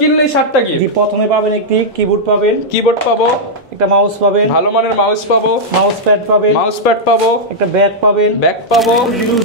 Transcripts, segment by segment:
কিনলেই 60টা গিফট। প্রথমে পাবেন একটি কিবোর্ড পাবেন, কিবোর্ড পাবো, একটা মাউস পাবেন, ভালো মানের মাউস পাবো, মাউস প্যাড পাবেন, মাউস প্যাড পাবো, একটা ব্যাগ পাবেন, ব্যাগ পাবো।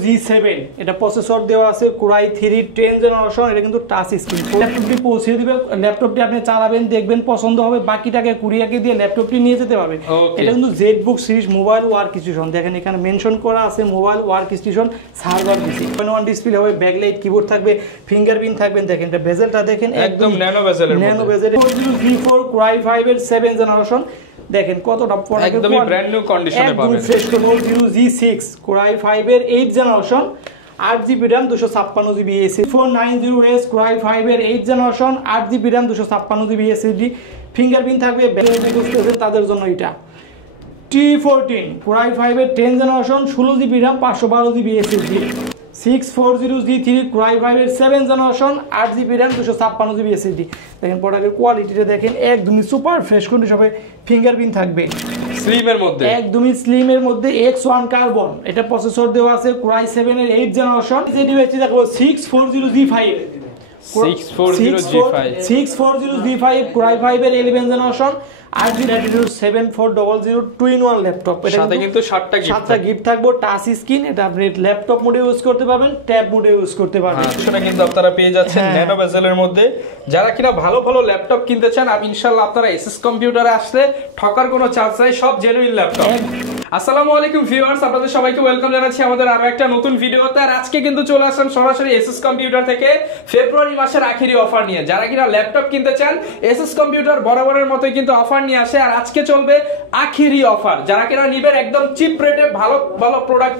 G7 এটা প্রসেসর দেওয়া আছে Core i3 10 জেনারেশন। এটা কিন্তু টাচ স্ক্রিন, ল্যাপটপটি পৌঁছে দিবে, ল্যাপটপটি আপনি চালাবেন, দেখবেন পছন্দ হবে, বাকিটাকে কুরিয়ারকে দিয়ে ল্যাপটপটি নিয়ে যেতে পারবেন। এটা কিন্তু Jetbook series mobile work station, দেখেন এখানে মেনশন করা আছে মোবাইল ওয়ার্ক স্টেশন সার্ভার পিসি। ওয়ান ডিসপ্লে হবে, ব্যাকলাইট, কিবোর্ড থাকবে, ফিঙ্গারপ্রিন্ট থাকবেন। দেখেন এটা বেজেলটা দেখেন একদম ন্যানো বেজেলের মধ্যে, ন্যানো বেজেল 4034 Core i5 এর 7 জেনারেশন। দেখেন কতটা একদমই ব্র্যান্ড নিউ কন্ডিশনে পাবেন। ফ্রেশ G6 Core i5 এর 8 generation, 8GB RAM 256GB SSD, 490S Core i5 এর 8 generation, 8GB RAM 256GB SSD, fingerprint থাকবে। ব্যাটারি বুঝতেছেন তাদের জন্য এটা T14 Core i5 এর 10 generation, 16GB RAM 512GB SSD, 640G3 Core i5 এর 7 generation, 8GB RAM 256GB SSD। দেখেন প্রোডাক্টের কোয়ালিটিটা দেখেন একদমই সুপার ফ্রেশ কন্ডিশন হবে, ফিঙ্গারপ্রিন্ট থাকবে স্লিমের মধ্যে, একদমই স্লিমের মধ্যে X1 কার্বন। এটা প্রসেসর দেওয়া আছে Core i7 এর 8 জেনারেশন। এই ডিভাইসটি দেখো 640G5 640G5 Core i5 এর 11 জেনারেশন, 7400 2-in-1 ল্যাপটপ। এর সাথে কিন্তু 7টা গিফট থাকবে, টাচ স্ক্রিন। এটা আপনি ল্যাপটপ মোডে ইউজ করতে পারবেন, ট্যাব মোডে ইউজ করতে পারবেন। সেটা কিন্তু আপনারা পেয়ে যাচ্ছেন ন্যানো বেজেলের মধ্যে। যারা কিনা ভালো ভালো ল্যাপটপ কিনতে চান, ইনশাআল্লাহ আপনারা এসএস কম্পিউটারে আসলে ঠকার কোনো চান্স নাই, সব জেনুইন ল্যাপটপ। আসসালামু আলাইকুম ভিউয়ার্স, আপনাদের সবাইকে ওয়েলকাম জানাচ্ছি আমাদের আরো একটা নতুন ভিডিওতে। আর আজকে কিন্তু চলে আসলাম সরাসরি এসএস কম্পিউটার থেকে ফেব্রুয়ারি মাসের আখেরি অফার নিয়ে। যারা কিনা ল্যাপটপ কিনতে চান, এসএস কম্পিউটার বরাবরের মতোই কিন্তু অফার নিয়ে আসে। আর আজকে চলবে আখেরি অফার, যারা কিনা নিবেন একদম চিপ রেটে ভালো ভালো প্রোডাক্ট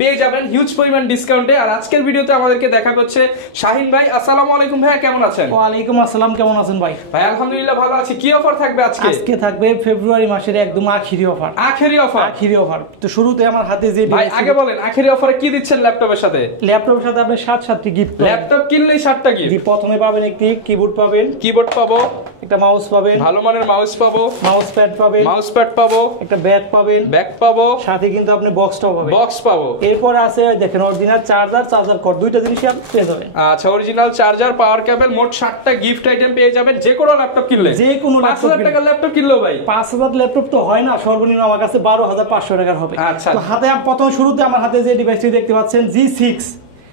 পেয়ে যাবেন হিউজ পরিমাণ ডিসকাউন্টে। আর আজকের ভিডিওতে আমাদেরকে দেখা হচ্ছে শাহিন ভাই। আসসালামু আলাইকুম ভাইয়া, কেমন আছেন? ওয়ালাইকুম আসসালাম, কেমন আছেন ভাই? ভাই আলহামদুলিল্লাহ ভালো আছি। কি অফার থাকবে আজকে? আজকে থাকবে ফেব্রুয়ারি মাসের একদম আখেরি অফার। আখেরি অফার, আখেরি অফার। তো শুরুতে আমার হাতে যে ভাই আগে বলেন আখেরি অফারে কি দিচ্ছেন ল্যাপটপের সাথে? ল্যাপটপের সাথে আপনি 7টি গিফট, ল্যাপটপ কিনলেই 7টা গিফট। প্রথমে পাবেন একটি কিবোর্ড পাবেন, কিবোর্ড পাবো, একটা মাউস পাবেন, ভালো মানের মাউস পাবো, মাউস প্যাড পাবেন, মাউস প্যাড পাবো, একটা ব্যাগ পাবেন, ব্যাগ পাবো, সাথে কিন্তু আপনি বক্সটাও পাবেন, বক্স পাবো। এরপর আছে দেখেন অরিজিনাল চার্জার কর্ড, দুইটা জিনিসই আপনি পেয়ে যাবেন। আচ্ছা, অরিজিনাল চার্জার, পাওয়ার কেবল, মোট 7টা গিফট আইটেম পেয়ে যাবেন যে কোনো ল্যাপটপ কিনলে। যে কোনো 5000 টাকার ল্যাপটপ কিনলো ভাই, 5000 ল্যাপটপ তো হয় না, সর্বনিম্ন আমার কাছে 12500 টাকার হবে। আচ্ছা, তো হাতে প্রথম শুরুতে আমার হাতে যে ডিভাইসটি দেখতে পাচ্ছেন G6,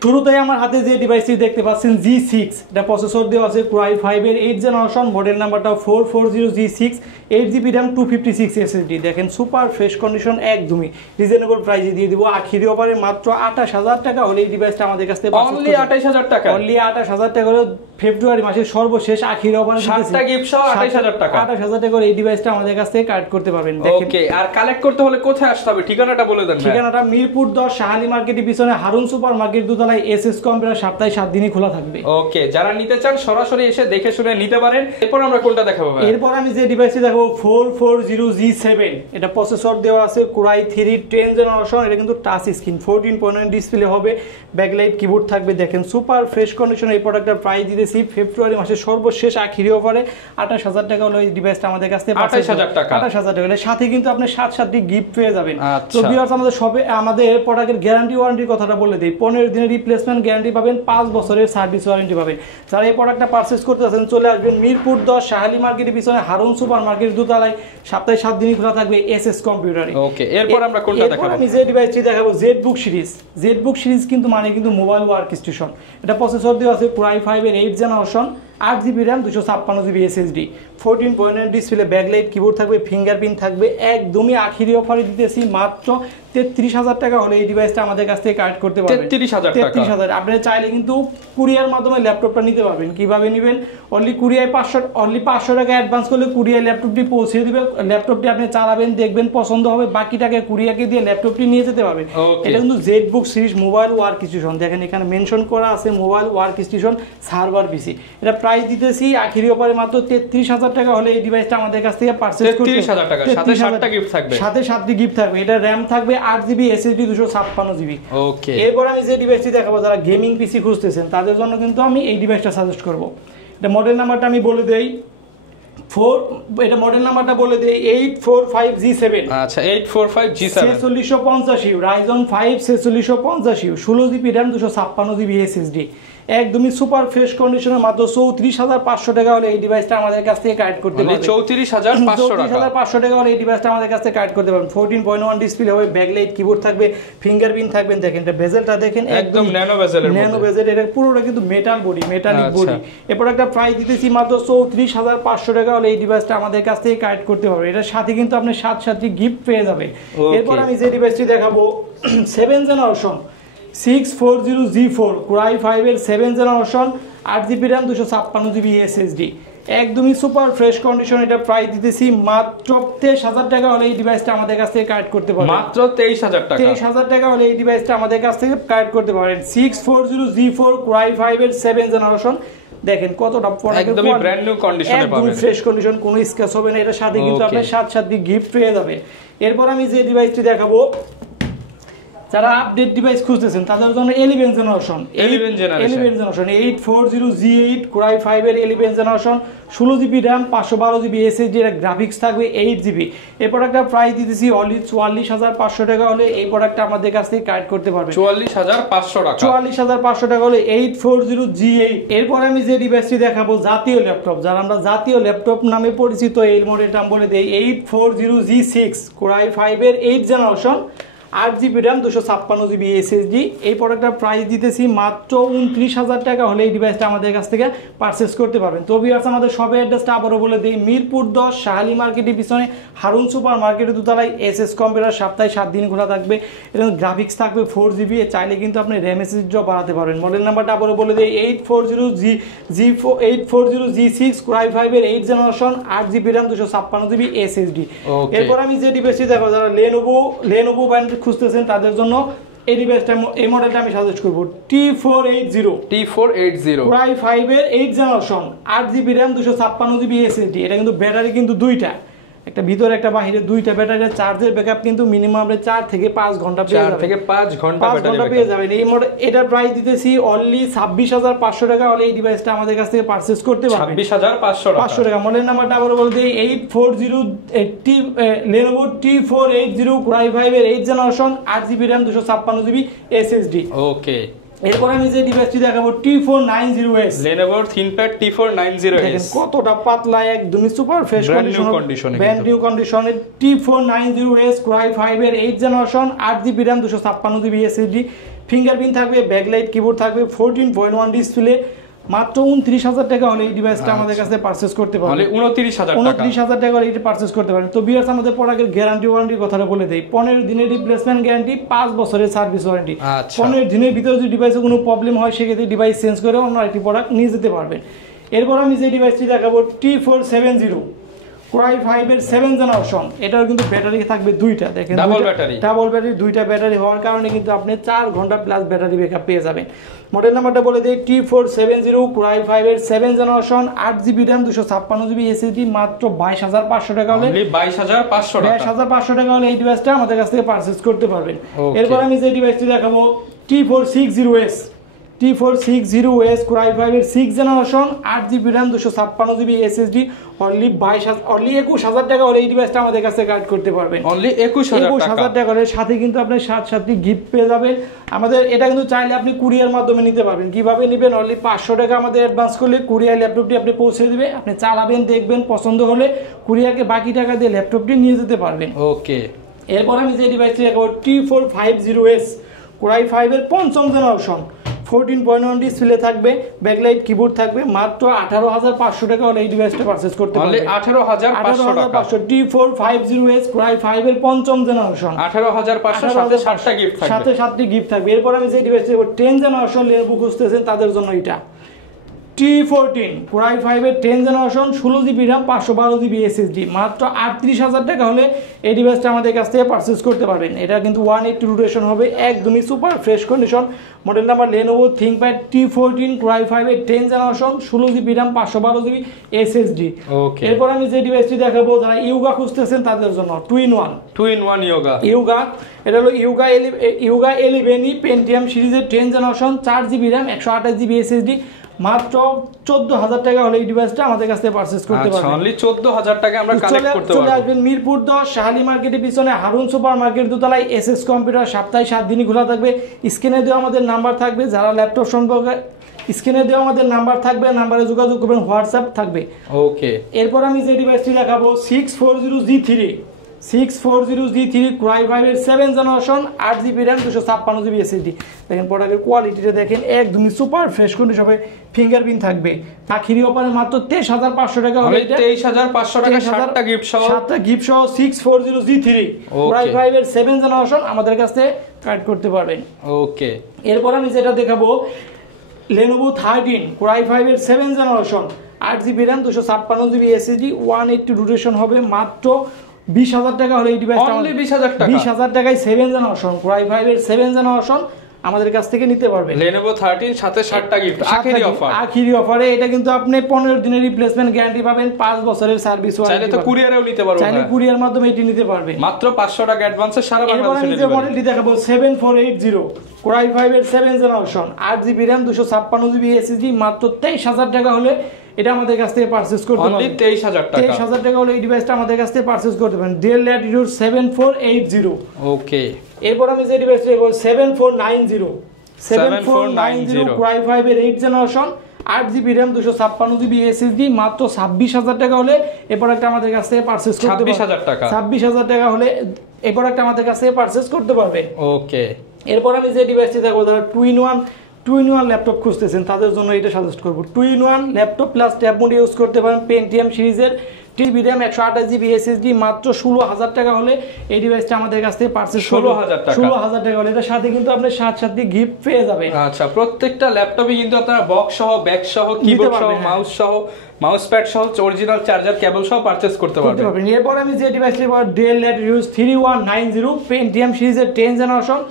শুরুতেই আমার হাতে যে ডিভাইসটি দেখতে পাচ্ছেন G6, এটা প্রসেসর দেওয়া আছে Core i5 এর 8 জেনারেশন, মডেল নাম্বারটা 440G6, 8GB RAM 256 SSD। দেখেন সুপার ফ্রেশ কন্ডিশন, একদমই রিজনেবল প্রাইসে দিয়ে দিব আখেরি অফারে মাত্র 28000 টাকা হলে এই ডিভাইসটা আমাদের কাছে অনলি 28000 টাকা, অনলি 28000 টাকা হলে ফেব্রুয়ারি মাসের সর্বশেষ আখেরি অফারে 7টা গিফট সহ 28000 টাকা, 28000 টাকা করে এই ডিভাইসটা আমাদের কাছে কালেক্ট করতে পারবেন। দেখেন ওকে, আর কালেক্ট করতে হলে কোথায় আসতে হবে ঠিকানাটা বলে দেন। ঠিকানাটা মিরপুর 10 শাহালি মার্কেটের পিছনে হারুন সুপার মার্কেট দোতলায় এসএস কম্পিউটার, সপ্তাহে 7 দিনই খোলা থাকবে। ওকে, যারা নিতে চান সরাসরি এসে দেখে শুনে নিতে পারেন। এরপর আমরা কোনটা দেখাবো ভাই? এরপর আমি যে ডিভাইসটি দেখাবো 440G7, এটা প্রসেসর দেওয়া আছে Core i3 10 জেনারেশন। এটা কিন্তু টাচ স্ক্রিন, 14.9 ডিসপ্লে হবে, ব্যাকলাইট, কিবোর্ড থাকবে। দেখেন সুপার ফ্রেশ কন্ডিশন। এই প্রোডাক্টের প্রাইস দিতেছি ফেব্রুয়ারি মাসের সর্বশেষ আখেরি অফারে 28000 টাকা হলো এই ডিভাইসটা আমাদের কাছে 28000 টাকা, 28000 টাকা। সাথে কিন্তু আপনি 7টি গিফট পেয়ে যাবেন। আচ্ছা, তো ভিউয়ার্স আমাদের সবে আমাদের প্রোডাক্টের গ্যারান্টি ওয়ারেন্টির কথাটা বলে দেই। 15 দিনের রিপ্লেসমেন্ট গ্যারান্টি পাবেন, 5 বছরের সার্ভিস ওয়ারেন্টি পাবেন। যারা এই প্রোডাক্টটা পারচেজ করতে চাচ্ছেন চলে আসবেন মিরপুর 10 শাহালি মার্কেটের পিছনে হারুন সুপার মার্কেট দোতলায়, সপ্তাহে 7 দিনই খোলা থাকবে এসএস কম্পিউটারে। ওকে, এরপর আমরা কোনটা দেখাবো? আমি যে ডিভাইসটি দেখাবো জেটবুক সিরিজ কিন্তু মানে কিন্তু মোবাইল ওয়ার্ক স্টেশন। এটা প্রসেসর দেওয়া আছে Core i5 এর 8 generation, 8GB RAM 256GB SSD, 14.9 display, backlight, keyboard থাকবে, ফিঙ্গারপ্রিন্ট থাকবে। একদমই আখেরি অফারে দিতেছি মাত্র 33000 টাকা হলে এই ডিভাইসটা আমাদের কাছ থেকে কালেক্ট করতে পারবেন। 33000 আপনারা চাইলে কিন্তু কুরিয়ার মাধ্যমে ল্যাপটপটা নিতে পারবেন। কিভাবে নেবেন? অনলি কুরিয়ার 500 টাকা অ্যাডভান্স করলে কুরিয়ার ল্যাপটপটি পৌঁছে দিবে, ল্যাপটপটি আপনি চালাবেন, দেখবেন পছন্দ হবে, বাকিটাকে কুরিয়ারকে দিয়ে ল্যাপটপটি নিয়ে যেতে পারবেন। এটা কিন্তু Jetbook series mobile work station, দেখেন এখানে মেনশন করা আছে মোবাইল ওয়ার্ক স্টেশন সার্ভার পিসি। এটা প্রাইস দিতেছি আখেরি অফারে মাত্র 33000 টাকা হলে এই ডিভাইসটা আমাদের কাছ থেকে পারচেজ করতে 33000 টাকা, সাথে 7টা গিফট থাকবে, সাথে 7টি গিফট থাকবে। এটা RAM থাকবে 8GB, SSD 256GB। ওকে, এরপর আমি যে ডিভাইসটি দেখাবো যারা গেমিং পিসি খুঁজতেছেন তাদের জন্য কিন্তু আমি এই ডিভাইসটা সাজেস্ট করব। এটা মডেল নাম্বারটা আমি বলে দেই, এটা মডেল নাম্বারটা বলে দেই 845G7। আচ্ছা, 845G7, 4650 Ryzen 5 4650, 16GB RAM 256GB SSD। একদমই সুপার ফ্রেশ কন্ডিশনের মাত্র 34,500 টাকা হলে এই ডিভাইসটা আমাদের কাছ থেকে কালেক্ট করতে পারবেন। 34,500 টাকা হলে এই ডিভাইসটা আমাদের কাছ থেকে কালেক্ট করতে পারবেন। 14.1 ডিসপ্লে হবে, ব্যাকলাইট কিবোর্ড থাকবে, ফিঙ্গারপ্রিন্ট থাকবেন। দেখেন এটা বেজেলটা দেখেন একদম ন্যানো বেজেলের মধ্যে, ন্যানো বেজেল, এটা পুরোটা কিন্তু মেটাল বডি, মেটালিক বডি। এরপর একটা প্রাইস দিতেছি মাত্র 34,500 টাকা হলে এই ডিভাইসটা আমাদের কাছ থেকে কালেক্ট করতে পারবেন। এটার সাথে কিন্তু আপনি 7 গিফট পেয়ে যাবে। এরপর আমি যে ডিভাইসটি দেখাবো 7 জেনারেশন 640G4 Core i5 এর 7 generation 8GB RAM 256GB SSD, একদমই সুপার ফ্রেশ কন্ডিশন। এটা প্রাইস দিতেছি মাত্র 23,000 টাকা হলে এই ডিভাইসটা আমাদের কাছ থেকে কালেক্ট করতে পারবেন। মাত্র 23,000 টাকা হলে এই ডিভাইসটা আমাদের কাছ থেকে কালেক্ট করতে পারেন। 640G4 Core i5 এর 7 জেনারেশন, দেখেন কতটা একদমই ব্র্যান্ড নিউ কন্ডিশনে পাবেন, একদম ফ্রেশ কন্ডিশন, কোনো স্ক্র্যাচ হবে না। এটার সাথে কিন্তু আপনি 7 গিফট পেয়ে যাবে। এরপর আমি যে ডিভাইসটি দেখাবো, যারা আপডেট ডিভাইস খুঁজতেছেন তাদের জন্য 11 জেনারেশন 840G8 Core i5 এর 11 generation 16GB RAM 512GB SSD এর গ্রাফিক্স থাকবে 8GB। এই প্রোডাক্টটা প্রাইস দিতেছি অনলি 44,500 টাকা হলে এই প্রোডাক্টটা আমাদের কাছ থেকে কালেক্ট করতে পারবেন। 44,500 টাকা হলে 840G8। এরপর আমি যে ডিভাইসটি দেখাবো জাতীয় ল্যাপটপ, যারা আমরা জাতীয় ল্যাপটপ নামে পরিচিত, এই মডেলটা আমি বলে দেই 840G6 Core i5 এর 8 generation 8GB RAM 256GB SSD। এই প্রোডাক্টটার প্রাইস দিতেছি মাত্র 29,000 টাকা হলে এই ডিভাইসটা আমাদের কাছ থেকে পারচেস করতে পারবেন। তো ভিউয়ার্স, আমাদের শপের অ্যাড্রেসটা আবারও বলে দিই, মিরপুর 10 শাহালি মার্কেটের পিছনে হারুন সুপার মার্কেটের দোতলায়। এসএস কম্পিউটার সপ্তাহে 7 দিন খোলা থাকবে। এর গ্রাফিক্স থাকবে 4GB, চাইলে কিন্তু আপনি RAM SSD বাড়াতে পারবেন। মডেল নাম্বারটা আবারও বলে দিই 840G6 Core i5 এর 8 generation 8GB RAM 256GB SSD। এরপর আমি যে ডিভাইসটি দেখাবো, যারা Lenovo ব্র্যান্ড খুঁজতেছেন তাদের জন্য এই ডিভাইসটা, এই মডেলটা আমি সাজেস্ট করব T480 Core i5 এর 8 generation 8GB RAM 256GB SSD। এটা কিন্তু ব্যাটারি কিন্তু দুইটা, একটা ভিতরে একটা বাইরে, দুইটা ব্যাটারি। চার্জের ব্যাকআপ কিন্তু মিনিমাম 4 থেকে 5 ঘন্টা পেয়ে যাবেন, 4 থেকে 5 ঘন্টা পেয়ে যাবেন। এই মডেল, এটার প্রাইস দিতেছি অনলি 26,500 টাকা হলে এই ডিভাইসটা আমাদের কাছ থেকে পারচেজ করতে পারবেন। 26,500 টাকা। মডেল নাম্বারটা আবার বলে দিই 840 Lenovo T480 Core i5 এর 8 generation 8GB RAM 256GB SSD। ওকে, এরপর আমি যে ডিভাইসটি দেখাবো T490S, Lenovo ThinkPad T490S, কতটা পাতলা, একদমই super fresh condition, brand new কন্ডিশনের T490S Core i5 এর 8 generation 8GB RAM 256GB SSD, fingerprint থাকবে, ব্যাকলাইট কিবোর্ড থাকবে, 14.1 ডিসপ্লে। মাত্র 29,000 টাকা হলে এই ডিভাইসটা আমাদের কাছে পারচেজ করতে পারবেন। 29,000 টাকা হলে এটা পারচেজ করতে পারেন। তো ভিউয়ার্স, আমাদের প্রোডাক্টের গ্যারান্টি ওয়ারেন্টির কথাটা বলে দেই। 15 দিনের রিপ্লেসমেন্ট গ্যারান্টি, 5 বছরের সার্ভিস ওয়ারেন্টি। 15 দিনের ভিতরে যদি ডিভাইসে কোনো প্রবলেম হয়, সেক্ষেত্রে ডিভাইস চেঞ্জ করে অন্য আরেকটি প্রোডাক্ট নিয়ে যেতে পারবেন। এরপর আমি যে ডিভাইসটি দেখাবো T470 Core i5 এর 7 জেনারেশন। এটাও কিন্তু ব্যাটারি থাকবে দুইটা, দেখেন ডাবল ব্যাটারি, দুইটা ব্যাটারি হওয়ার কারণে কিন্তু আপনি 4 ঘন্টা প্লাস ব্যাটারি ব্যাকআপ পেয়ে যাবেন। মডেল নাম্বারটা বলে দিই T470 Core i5 এর 7 generation 8GB RAM 256GB SSD, মাত্র 22,500 টাকা হলে 22,500 টাকা হলে এই ডিভাইসটা আমাদের কাছ থেকে পারচেজ করতে পারবেন। এরপর আমি যে ডিভাইসটি দেখাবো T460S Core i5 এর 6 generation 8GB RAM 256GB SSD, only 21,000 টাকা হলে এই ডিভাইসটা আমাদের কাছে কালেক্ট করতে পারবেন। অনলি 21,000 টাকা হলে সাথে কিন্তু আপনি 7 গিফট পেয়ে যাবেন। আমাদের এটা কিন্তু চাইলে আপনি কুরিয়ার মাধ্যমে নিতে পারবেন। কিভাবে নেবেন? অনলি 500 টাকা আমাদের অ্যাডভান্স করলে কুরিয়ার ল্যাপটপটি আপনি পৌঁছে দিবে। আপনি চালাবেন, দেখবেন, পছন্দ হলে কুরিয়ারকে বাকি টাকা দিয়ে ল্যাপটপটি নিয়ে যেতে পারবেন। ওকে, এরপর আমি যে ডিভাইসটি দেখাবো T450S Core i5 এর 5ম জেনারেশন 14.1 ডিসপ্লে থাকবে, ব্যাকলাইট কিবোর্ড থাকবে। মাত্র 18,500 টাকা হলে এই ডিভাইসটা পারচেজ করতে পারবেন। 18,500 টাকা। T450S Core i5 এর 5ম জেনারেশন 18,500 সাথে 7টা গিফট থাকবে। 7টি গিফট থাকবে। এরপর আমি যে ডিভাইসটা 10 জেনারেশন Lenovo খুঁজতেছেন তাদের জন্য এটা T14 Core i5 এর 10 generation 16GB RAM 512GB SSD, মাত্র 38,000 টাকা হলে এই ডিভাইসটা আমাদের কাছ থেকে পারচেজ করতে পারবেন। এটা কিন্তু 180 রোটেশন হবে, একদমই super fresh condition. Model number Lenovo ThinkPad T14 Core i5 এর 10 generation 16GB RAM 512GB SSD। এরপর আমি যে ডিভাইসটি দেখাবো, যারা ইউগা খুঁজতেছেন তাদের জন্য 2-in-1 ইউগা। এটা হলো ইউগা 11 Pentium সিরিজের 10 generation 4GB RAM 128GB SSD, মাত্র 14,000 টাকা হলে এই ডিভাইসটা আমাদের কাছ থেকে পারচেজ করতে পারবেন। অনলি 14,000 টাকা আমরা কালেক্ট করতে পারবো। চলে আসবেন মিরপুর 10 শাহালি মার্কেটের পিছনে হারুন সুপার মার্কেট দোতলায়। এসএস কম্পিউটার সপ্তাহে 7 দিনই খোলা থাকবে। স্ক্রিনে দেওয়া আমাদের নাম্বার থাকবে। যারা ল্যাপটপ সম্পর্কে স্ক্রিনে দেওয়া আমাদের নাম্বার থাকবে, নাম্বারে যোগাযোগ করবেন, হোয়াটসঅ্যাপ থাকবে। ওকে, এরপর আমি যে ডিভাইসটি দেখাবো 640G3 640G3 Core i5 এর 7 generation 8GB RAM 256GB SSD। দেখেন প্রোডাক্টের কোয়ালিটিটা দেখেন, একদমই সুপার ফ্রেশ কন্ডিশন হবে, ফিঙ্গারপ্রিন্ট থাকবে। আখিরি অফারে মাত্র 23,500 টাকা হলে এটা 23,500 টাকা 7টা গিফট সহ 7টা গিফট সহ 640G3 Core i5 এর 7 জেনারেশন আমাদের কাছে কালেক্ট করতে পারবেন। ওকে, এরপর আমি যেটা দেখাবো Lenovo 13 Core i5 এর 7 generation 8GB RAM 256GB SSD 180 rotation হবে, মাত্র 20,000 টাকা হলে এই ডিভাইসটা অনলি 20,000 টাকা 20,000 টাকায় 7 জেনারেশন Core i5 এর 7 জেনারেশন আমাদের কাছ থেকে নিতে পারবেন। Lenovo 13 সাথে 7টা গিফট, আখেরি অফার। আখেরি অফারে এটা কিন্তু আপনি 15 দিনের রিপ্লেসমেন্ট গ্যারান্টি পাবেন, 5 বছরের সার্ভিস ওয়ারেন্টি। চাইলে তো কুরিয়ারেও নিতে পারবেন, চাইলে কুরিয়ার মাধ্যমে এটি নিতে পারবেন, মাত্র 500 টাকা অ্যাডভান্সে সারা বাংলাদেশে। এরপর আমি যে মডেলটি দেখাবো 7480 Core i5 এর 7 generation 8GB RAM 256GB SSD মাত্র 23,000 টাকা হলে এটা আমাদের কাছ থেকে পারচেজ করতে পারবেন। অনলি 23,000 টাকা 23,000 টাকা হলে এই ডিভাইসটা আমাদের কাছ থেকে পারচেজ করতে পারেন। Dell Latitude 7480। ওকে, এরপর আমি যে ডিভাইসটা দেখাবো 7490 Core i5 এর 8 generation 8GB RAM 256GB SSD মাত্র 26,000 টাকা হলে এই প্রোডাক্টটা আমাদের কাছ থেকে পারচেজ করতে পারবেন। 26,000 টাকা 26,000 টাকা হলে এই প্রোডাক্টটা আমাদের কাছ থেকে পারচেজ করতে পারবেন। ওকে, এরপর আমি যে ডিভাইসটি দেখাবো, যারা 2-in-1 ল্যাপটপ খুঁজতেছেন তাদের জন্য এটা সাজেস্ট করব। 2-in-1 laptop plus tab mode use করতে পারেন, Pentium সিরিজের 3GB RAM 128GB SSD মাত্র 16,000 টাকা হলে এই ডিভাইসটা আমাদের কাছ থেকে পারচেজ 16,000 টাকা 16,000 টাকা হলে এটার সাথে কিন্তু আপনি সাথে গিফট পেয়ে যাবেন। আচ্ছা, প্রত্যেকটা ল্যাপটপে কিন্তু আপনারা বক্স সহ, ব্যাগ সহ, কিবোর্ড সহ, মাউস সহ, মাউস প্যাড সহ, অরিজিনাল চার্জার কেবল সহ পারচেজ করতে পারবেন। এরপর আমি যে ডিভাইসটি বলবো Dell Latitude 3190 Pentium সিরিজের 10 generation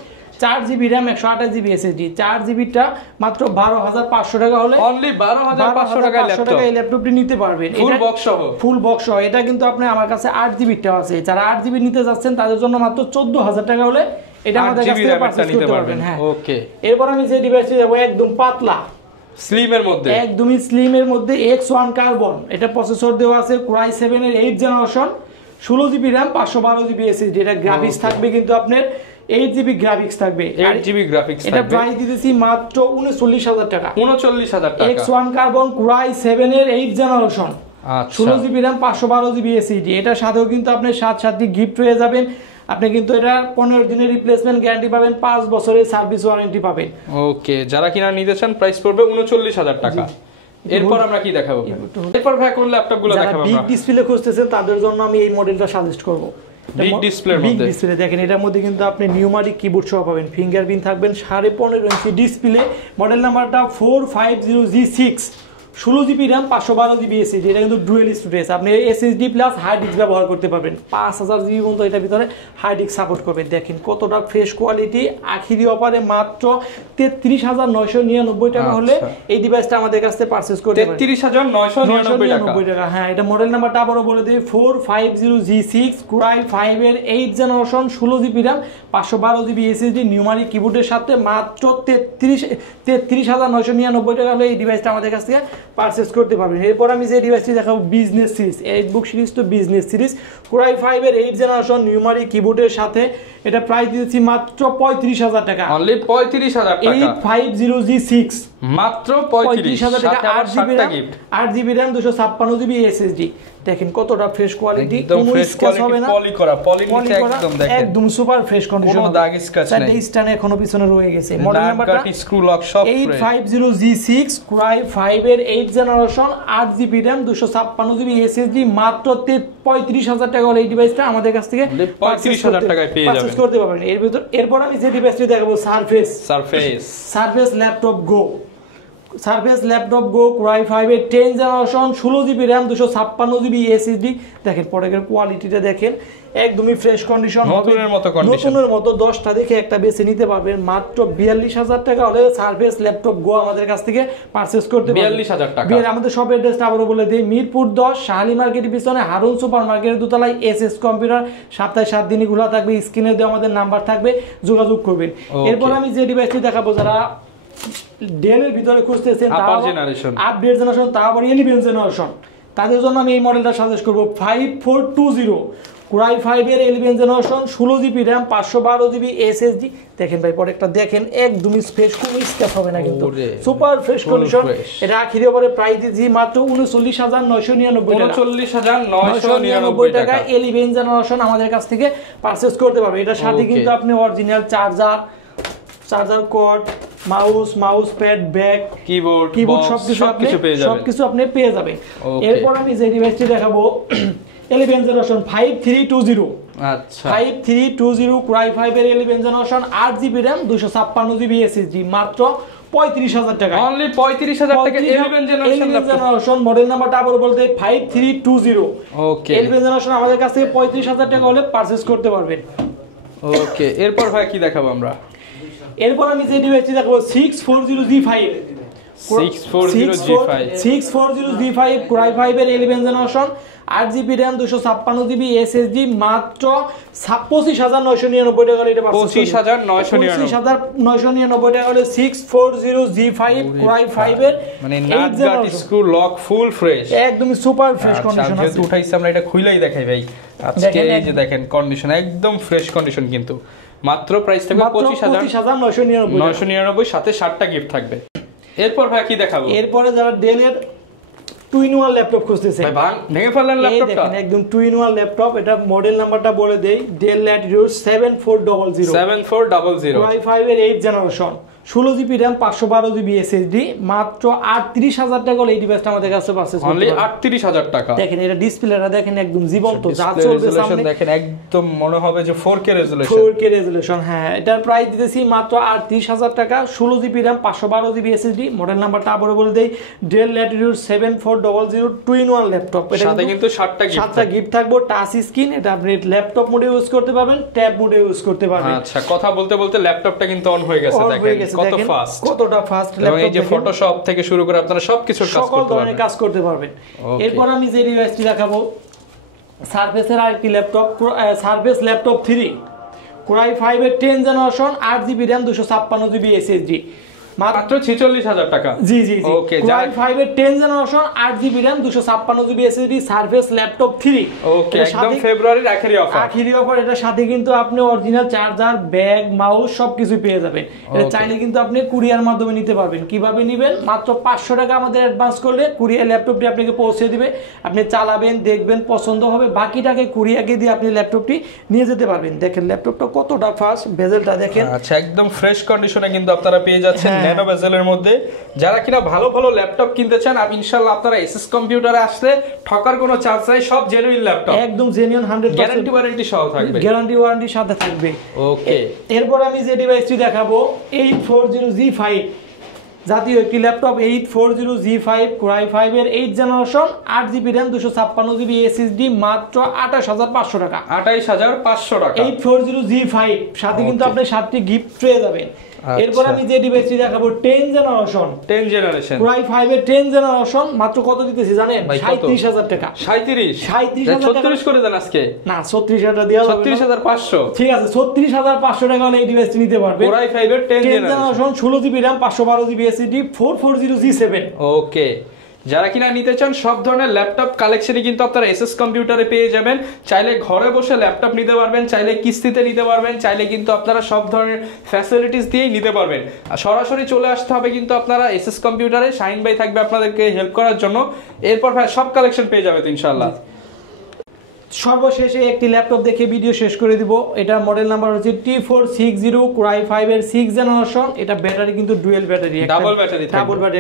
4GB RAM 128GB SSD 4GBটা মাত্র 12,500 টাকা হলে অনলি 12,500 টাকা এই ল্যাপটপটি নিতে পারবেন, ফুল বক্স সহ। ফুল বক্স সহ। এটা কিন্তু আপনি আমার কাছে 8GBটা আছে, যারা 8GB নিতে যাচ্ছেন তাদের জন্য মাত্র 14,000 টাকা হলে এটা আমাদের কাছ থেকে পারচেজ করতে পারবেন। হ্যাঁ, ওকে। এরপর আমি যে ডিভাইসটি দেখাবো একদম পাতলা স্লিমের মধ্যে, একদমই স্লিমের মধ্যে X1 কার্বন। এটা প্রসেসর দেওয়া আছে Core i7 এর 8 generation 16GB RAM 512GB SSD। এটা গ্রাফিক্স থাকবে কিন্তু আপনার 8GB গ্রাফিক্স থাকবে, 8GB গ্রাফিক্স থাকবে। এটা প্রাইস দিতেছি মাত্র 39,000 টাকা 39,000 টাকা। X1 কার্বন Core i7 এর 8 generation 16GB RAM 512GB SSD। এটার সাথেও কিন্তু আপনি সাথে গিফট পেয়ে যাবেন। আপনি কিন্তু এটা 15 দিনের রিপ্লেসমেন্ট গ্যারান্টি পাবেন, 5 বছরের সার্ভিস ওয়ারেন্টি পাবেন। ওকে, যারা কিনা নিতে চান প্রাইস পড়বে 39,000 টাকা। এরপর আমরা কি দেখাবো? এরপর ভাই কোন ল্যাপটপগুলো দেখাবো? বিগ ডিসপ্লে খুঁজতেছেন তাদের জন্য আমি এই মডেলটা সাজেস্ট করব। বিগ ডিসপ্লের মধ্যে, বিগ ডিসপ্লে দেখেন, এটার মধ্যে কিন্তু আপনি নিউমারিক কিবোর্ড সহ পাবেন, ফিঙ্গারপ্রিন্ট থাকবেন, 15.5 ইঞ্চি ডিসপ্লে। মডেল নাম্বারটা 450G6 16GB RAM 512GB SSD। এটা কিন্তু ডুয়েল স্টোরেজ, আপনি SSD প্লাস হার্ড ডিস্ক ব্যবহার করতে পারবেন। 5000GB পর্যন্ত এটার ভিতরে হার্ড ডিস্ক সাপোর্ট করবে। দেখেন কতটা ফ্রেশ কোয়ালিটি। আখিরি অফারে মাত্র 33,999 টাকা হলে এই ডিভাইসটা আমাদের কাছ থেকে পারচেজ করতে পারবেন। 33,999 টাকা। হ্যাঁ, এটা মডেল নাম্বারটা আবারও বলে দিই 450G6 Core i5 এর 8 generation 16GB RAM 512GB SSD numeric কিবোর্ডের সাথে মাত্র 33,999 টাকা হলে এই ডিভাইসটা আমাদের কাছ থেকে পারচেজ করতে পারবেন। এরপর আমি যে ডিভাইসটি দেখাবো বিজনেস সিরিজ, 8 বুক সিরিজ তো বিজনেস সিরিজ Core i5 এর 8 জেনারেশন নিউমারিক কিবোর্ডের সাথে এটা প্রাইস দিয়েছি মাত্র 35,000 টাকা। অনলি 35,000 টাকা 850G6 মাত্র 35,000 টাকা। 8GB RAM 256GB SSD। দেখেন কতটা ফ্রেশ কোয়ালিটি, একদম ফ্রেশ কোয়ালিটি, পলি করা, পলিতে একদম দেখেন একদম সুপার ফ্রেশ কন্ডিশন, কোনো দাগ স্ক্র্যাচ নাই, চারটি স্টান এখনো পিছনে রয়ে গেছে। মডেল নাম্বারটা স্ক্রু লক সব 850G6 Core i5 এর 8 generation 8GB RAM 256GB SSD মাত্র 35,000 টাকা হলে এই ডিভাইসটা আমাদের কাছ থেকে 35,000 টাকায় পেয়ে যাবেন, করতে পারবেন। এরপর আমি যে ডিভাইসটি দেখাবো সারফেস ল্যাপটপ গো। সারফেস ল্যাপটপ গো Core i5 এর 10 generation 16GB RAM 256GB SSD। দেখেন প্রোডাক্টের কোয়ালিটিটা দেখেন, একদমই ফ্রেশ কন্ডিশন হবে, নতুনের মতো 10টা দেখে একটা বেছে নিতে পারবেন। মাত্র 42,000 টাকা হলে সারফেস ল্যাপটপ গো আমাদের কাছ থেকে পারচেজ করতে পারবেন। 42,000 টাকা। আমাদের শপের অ্যাড্রেসটা আবারও বলে দিই, মিরপুর 10 শাহালি মার্কেটের পিছনে হারুন সুপার মার্কেটের দোতলায় SS কম্পিউটার। সপ্তাহে 7 দিনই খোলা থাকবে, স্ক্রিনে দেওয়া আমাদের নাম্বার থাকবে, যোগাযোগ করবেন। এরপর আমি যে ডিভাইসটি দেখাবো, যারা ডেল এর ভিতরে খুঁজতেছেন আপডেট জেনারেশন, তা আবার 11 জেনারেশন তাদের জন্য আমি এই মডেলটা সাজেস্ট করবো 5420 Core i5 এর 11 generation 16GB RAM 512GB SSD। দেখেন ভাই প্রোডাক্টটা দেখেন একদমই ফ্রেশ, কোনো স্ক্র্যাচ হবে না কিন্তু সুপার ফ্রেশ কন্ডিশন। এটা আখিরি ওপরে প্রাইস দিয়েছি মাত্র 39,999 টাকা। 11 জেনারেশন আমাদের কাছ থেকে পারচেজ করতে পারবে। এটার সাথে কিন্তু আপনি original charger cord, mouse pad, bag, keyboard সবকিছু আপনি পেয়ে যাবেন। এরপর আমি যে ডিভাইসটি দেখাবো 11 জেনারেশন 5320। আচ্ছা 5320 Core i5 এর 11 generation 8GB RAM 256GB SSD মাত্র 35,000 টাকা। অনলি 35,000 টাকা 11 জেনারেশন। মডেল নাম্বারটা আবার বলতে 5320। ওকে 11 জেনারেশন আমাদের কাছ থেকে 35,000 টাকা হলে পারচেজ করতে পারবেন। ওকে এরপর ভাই কি দেখাবো আমরা? এরপর আমি যে ডিভাইসটি দেখাবো 640G5 Core i5 এর 11 generation 8GB RAM 256GB SSD মাত্র 25,999 টাকা। এটা 25,999 টাকা হলে 640G5 Core i5 এর মানে নাট গাট স্ক্রু লক ফুল ফ্রেশ, একদমই সুপার ফ্রেশ কন্ডিশন আছে। উঠাইছি আমরা, এটা খুইলাই দেখাই ভাই আজকে। এই যে দেখেন কন্ডিশন একদম ফ্রেশ কন্ডিশন, কিন্তু মাত্র প্রাইস থাকবে 25,999 সাথে 60টা গিফট থাকবে। এরপর ভাই কি দেখাবো? এরপরে যারা ডেলের 2-in-1 ল্যাপটপ খুঁজতেছে, ভাই ভেঙে ফেললেন ল্যাপটপটা, দেখেন একদম 2-in-1 ল্যাপটপ। এটা মডেল নাম্বারটা বলে দেই, ডেল ল্যাটিটিউড 7400 Core i5 এর 8 generation 16GB RAM 512GB SSD মাত্র 38,000 টাকা হলে এই ডিভাইসটা আমাদের কাছে পারচেজ করতে পারবেন। অনলি 38,000 টাকা। দেখেন এটা ডিসপ্লেটা দেখেন একদম জীবন্ত, যা চলবে সামনে দেখেন একদম মনে হবে যে 4K রেজোলিউশন। হ্যাঁ এটার প্রাইস দিতেছি মাত্র 38,000 টাকা 16GB RAM 512GB SSD। Model নাম্বারটা আবারও বলে দেই, ডেল ল্যাটিটিউড 7400 2-in-1 ল্যাপটপ। এর সাথে কিন্তু 7টা গিফট থাকবে। টাচ স্ক্রিন, এটা আপনি ল্যাপটপ মোডে ইউজ করতে পারবেন, ট্যাব মোডে ইউজ করতে পারবেন। আচ্ছা কথা বলতে বলতে ল্যাপটপটা কিন্তু অন হয়ে গেছে, দেখেন কতটা ফাস্ট ল্যাপটপ। এই যে ফটোশপ থেকে শুরু করে আপনারা সবকিছু কাজ করতে পারবেন। এরপর আমি যে ডিভাইসটি দেখাবো সারফেসের আরেকটি laptop, surface laptop 3 Core i5 এর 10 generation 8GB RAM 256GB SSD মাত্র 46,000 টাকা। জি ওকে Core i5 এর 10 generation 8GB RAM 256GB SSD surface laptop 3। ওকে একদম ফেব্রুয়ারির আখেরি অফার। এটার সাথে কিন্তু আপনি অরিজিনাল চার্জার, ব্যাগ, মাউস সবকিছু পেয়ে যাবেন। এটা চাইলে কিন্তু আপনি কুরিয়ার মাধ্যমে নিতে পারবেন। কিভাবে নেবেন? মাত্র 500 টাকা আমাদের অ্যাডভান্স করলে কুরিয়ার ল্যাপটপটি আপনাকে পৌঁছে দিবে। আপনি চালাবেন, দেখবেন, পছন্দ হবে, বাকি টাকা কুরিয়ারকে দিয়ে আপনি ল্যাপটপটি নিয়ে যেতে পারবেন। দেখেন ল্যাপটপটা কতটা ফাস্ট, বেজেলটা দেখেন। আচ্ছা একদম ফ্রেশ কন্ডিশনে কিন্তু আপনারা পেয়ে যাচ্ছেন ন্যানো বেজেলের মধ্যে। যারা কিনা ভালো ল্যাপটপ কিনতে চান, ইনশাআল্লাহ আপনারা এসএস কম্পিউটারে আসলে ঠকার কোনো চান্স নাই। সব জেনুইন ল্যাপটপ, একদম জেনুইন 100% গ্যারান্টি ওয়ারেন্টি সহ থাকবে, গ্যারান্টি ওয়ারেন্টির সাথে থাকবে। ওকে এরপর আমি যে ডিভাইসটি দেখাবো 840G5 জাতীয় একটি ল্যাপটপ 840G5 Core i5 এর 8 generation 8GB RAM 256GB SSD মাত্র 28,500 টাকা। 28,500 টাকা 840G5 সাথে কিন্তু আপনি 7টি গিফট পেয়ে যাবেন। এরপর আমি যে ডিভাইসটি দেখাবো 10 জেনারেশন Core i5 এর 10 জেনারেশন মাত্র কত দিতেছি জানেন? 37,000 টাকা। 37,000 করে দেন আজকে। না 36,000 টাকা দেওয়া যাবে, 36,500। ঠিক আছে 36,500 টাকা হলে এই ডিভাইসটি নিতে পারবেন। Core i5 এর 10 generation 16GB RAM 512GB SSD 440G7। ওকে যারা কিনা নিতে চান সব ধরনের ল্যাপটপ কালেকশনই কিন্তু আপনারা এসএস কম্পিউটারে পেয়ে যাবেন। চাইলে ঘরে বসে ল্যাপটপ নিতে পারবেন, চাইলে কিস্তিতে নিতে পারবেন, চাইলে কিন্তু আপনারা সব ধরনের ফ্যাসিলিটিস দিয়েই নিতে পারবেন। আর সরাসরি চলে আসতে হবে কিন্তু আপনারা এসএস কম্পিউটারে। শাহিন ভাই থাকবে আপনাদেরকে হেল্প করার জন্য। এরপর ভাই সব কালেকশন পেয়ে যাবে তো ইনশাআল্লাহ। সর্বশেষে একটি ল্যাপটপ দেখে ভিডিও শেষ করে দিব। এটার মডেল নাম্বার হচ্ছে T460 Core i5 এর 6 জেনারেশন। এটা ব্যাটারি কিন্তু ডুয়েল ব্যাটারি, ডাবল ব্যাটারি,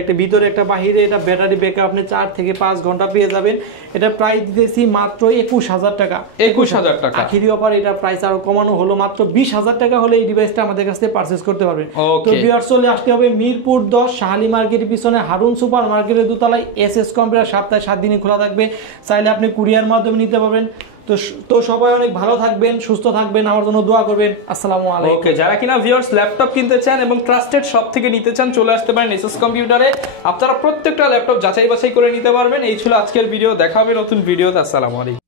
একটা ভিতরে একটা বাইরে। এটা ব্যাটারি ব্যাকআপ আপনি 4 থেকে 5 ঘন্টা পেয়ে যাবেন। এটা প্রাইস দিতেছি মাত্র 21,000 টাকা। 21,000 টাকা আখিরি অফার। এটা প্রাইস আরো কমানো হলো, মাত্র 20,000 টাকা হলে এই ডিভাইসটা আমাদের কাছ থেকে পারচেজ করতে পারবেন। তো ভিউয়ার্স চলে আসতে হবে মিরপুর 10 শাহালি মার্কেটের পিছনে হারুন সুপার মার্কেটের দোতলায়। এসএস কম্পিউটার সপ্তাহে 7 দিনই খোলা থাকবে, চাইলে আপনি কুরিয়ার মাধ্যমে নিতে পারবেন। তো সবাই অনেক ভালো থাকবেন, সুস্থ থাকবেন, আমার জন্য দোয়া করবেন। আসসালামু আলাইকুম। ওকে যারা কিনা ভিউয়ার্স ল্যাপটপ কিনতে চান এবং ট্রাস্টেড শপ থেকে নিতে চান, চলে আসতে পারেন এসএস কম্পিউটারে। আপনারা প্রত্যেকটা ল্যাপটপ যাচাই বাছাই করে নিতে পারবেন। এই ছিল আজকের ভিডিও, দেখা হবে নতুন ভিডিওতে। আসসালামু আলাইকুম।